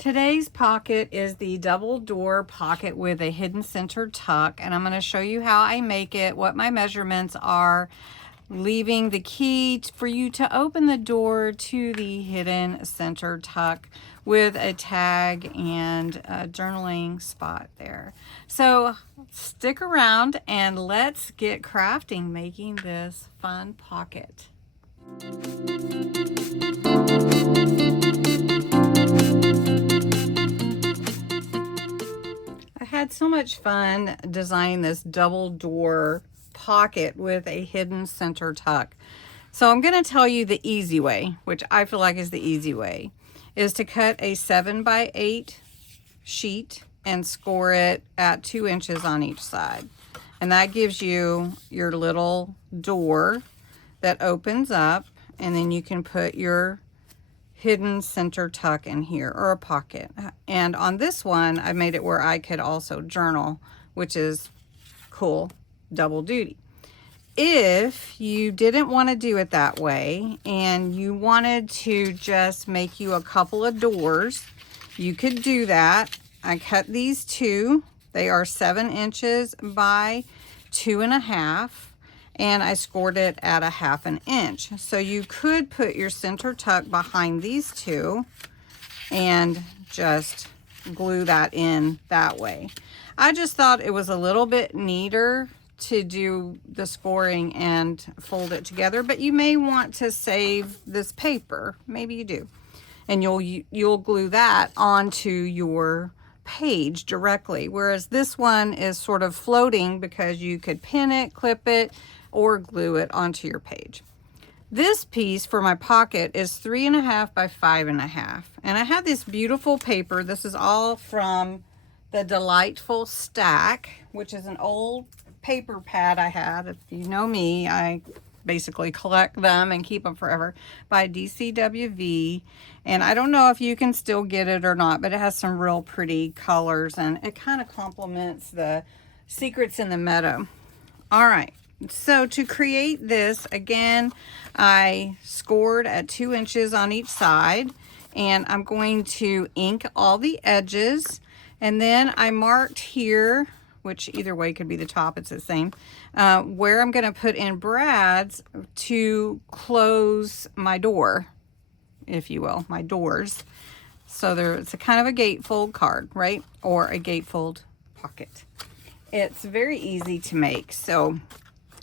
Today's pocket is the double door pocket with a hidden center tuck, and I'm going to show you how I make it, what my measurements are, leaving the key for you to open the door to the hidden center tuck with a tag and a journaling spot there. So stick around and let's get crafting, making this fun pocket. Had so much fun designing this double door pocket with a hidden center tuck. So I'm going to tell you the easy way, which I feel like is the easy way, is to cut a 7x8 sheet and score it at 2 inches on each side. And that gives you your little door that opens up, and then you can put your hidden center tuck in here, or a pocket. And on this one I made it where I could also journal, which is cool, double duty. If you didn't want to do it that way and you wanted to just make you a couple of doors, you could do that. I cut these two. They are 7 inches by 2.5, and I scored it at 1/2 inch. So you could put your center tuck behind these two and just glue that in that way. I just thought it was a little bit neater to do the scoring and fold it together, but you may want to save this paper. Maybe you do. And you'll glue that onto your page directly, whereas this one is sort of floating because you could pin it, clip it, or glue it onto your page. This piece for my pocket is 3.5 by 5.5, and I have this beautiful paper. This is all from the Delightful Stack, which is an old paper pad I had. If you know me, I basically collect them and keep them forever, by DCWV. And I don't know if you can still get it or not, but it has some real pretty colors and it kind of complements the Secrets in the Meadow. All right. So to create this, again, I scored at 2 inches on each side, and I'm going to ink all the edges, and then I marked here, which either way could be the top, it's the same, where I'm going to put in brads to close my door, if you will, my doors. So it's a kind of a gatefold card, right? Or a gatefold pocket. It's very easy to make, so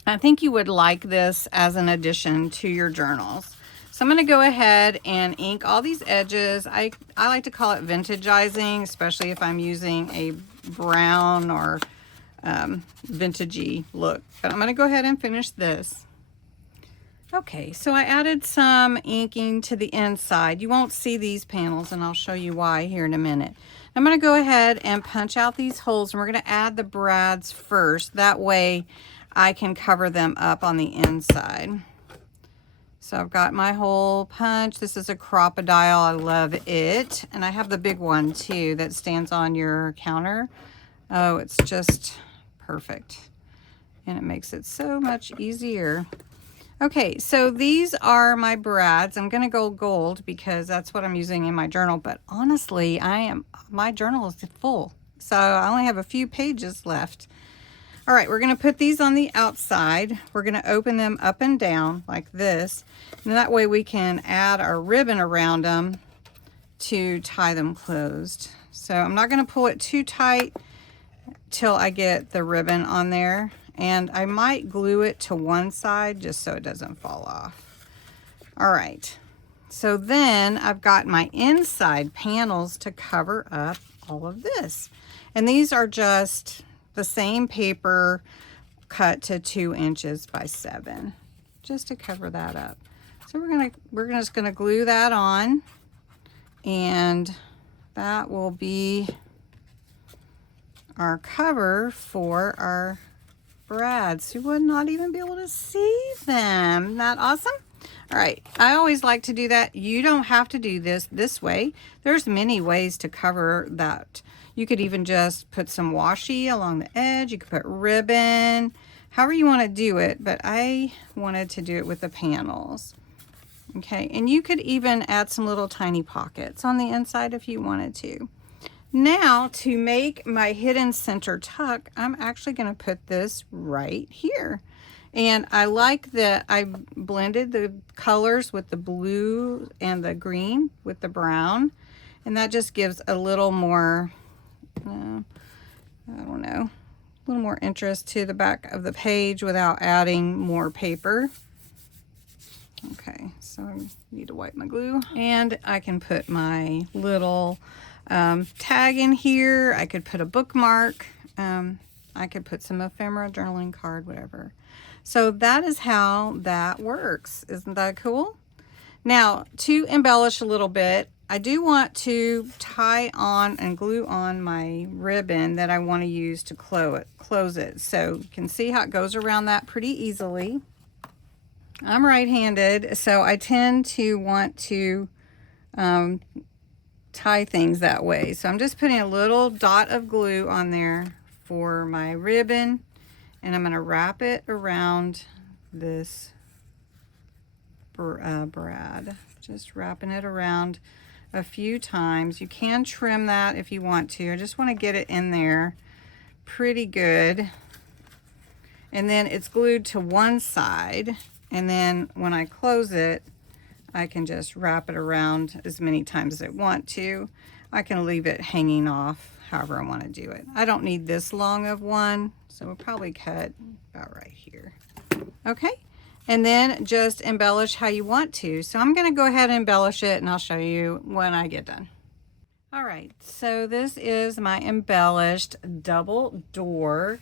I think you would like this as an addition to your journals. So I'm going to go ahead and ink all these edges. I like to call it vintageizing, especially if I'm using a brown or vintagey look. But I'm going to go ahead and finish this. Okay, so I added some inking to the inside. You won't see these panels, and I'll show you why here in a minute. I'm going to go ahead and punch out these holes, and we're going to add the brads first. That way I can cover them up on the inside. So I've got my hole punch. This is a crocodile. I love it. And I have the big one too that stands on your counter. Oh, it's just perfect. And it makes it so much easier. Okay, so these are my brads. I'm gonna go gold because that's what I'm using in my journal, but honestly, my journal is full. So I only have a few pages left. All right, we're going to put these on the outside. We're going to open them up and down like this. And that way we can add our ribbon around them to tie them closed. So I'm not going to pull it too tight till I get the ribbon on there. And I might glue it to one side just so it doesn't fall off. All right, so then I've got my inside panels to cover up all of this. And these are just the same paper cut to 2 inches by 7, just to cover that up. So we're just gonna glue that on, and that will be our cover for our brads. You would not even be able to see them. Isn't that awesome? All right, I always like to do that. You don't have to do this way. There's many ways to cover that. You could even just put some washi along the edge. You could put ribbon, however you want to do it, but I wanted to do it with the panels. Okay, and you could even add some little tiny pockets on the inside if you wanted to. Now, to make my hidden center tuck, I'm actually going to put this right here. And I like that I blended the colors with the blue and the green with the brown. And that just gives a little more, I don't know, a little more interest to the back of the page without adding more paper. Okay, so I need to wipe my glue. And I can put my little tag in here. I could put a bookmark. I could put some ephemera, journaling card, whatever. So that is how that works. Isn't that cool? Now, to embellish a little bit, I do want to tie on and glue on my ribbon that I want to use to close it. So you can see how it goes around that pretty easily. I'm right-handed, so I tend to want to tie things that way. So I'm just putting a little dot of glue on there for my ribbon, and I'm going to wrap it around this brad. Just wrapping it around a few times. You can trim that if you want to. I just want to get it in there pretty good. And then it's glued to one side, and then when I close it, I can just wrap it around as many times as I want to. I can leave it hanging off however I want to do it. I don't need this long of one, so we'll probably cut about right here. Okay, and then just embellish how you want to. So I'm going to go ahead and embellish it, and I'll show you when I get done. All right, so this is my embellished double door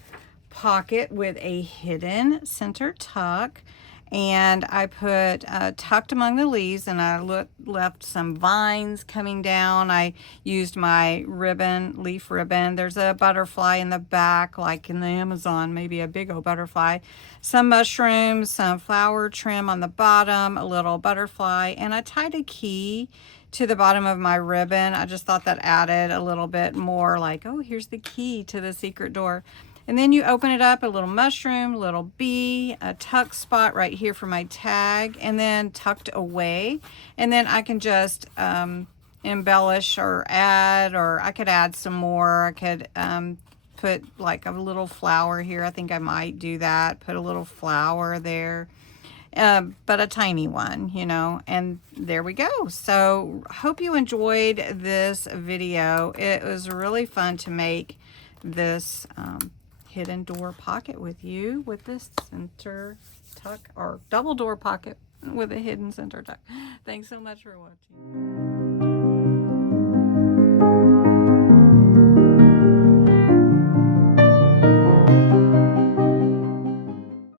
pocket with a hidden center tuck. And I put tucked among the leaves, and I left some vines coming down. I used my ribbon, leaf ribbon. There's a butterfly in the back, like in the Amazon, maybe a big old butterfly. Some mushrooms, some flower trim on the bottom, a little butterfly, and I tied a key to the bottom of my ribbon. I just thought that added a little bit more, like, oh, here's the key to the secret door. And then you open it up, a little mushroom, a little bee, a tuck spot right here for my tag, and then tucked away. And then I can just embellish or add, or I could add some more. I could put like a little flower here. I think I might do that. Put a little flower there, but a tiny one, you know, and there we go. So hope you enjoyed this video. It was really fun to make this hidden door pocket with you with this center tuck, or double door pocket with a hidden center tuck. Thanks so much for watching.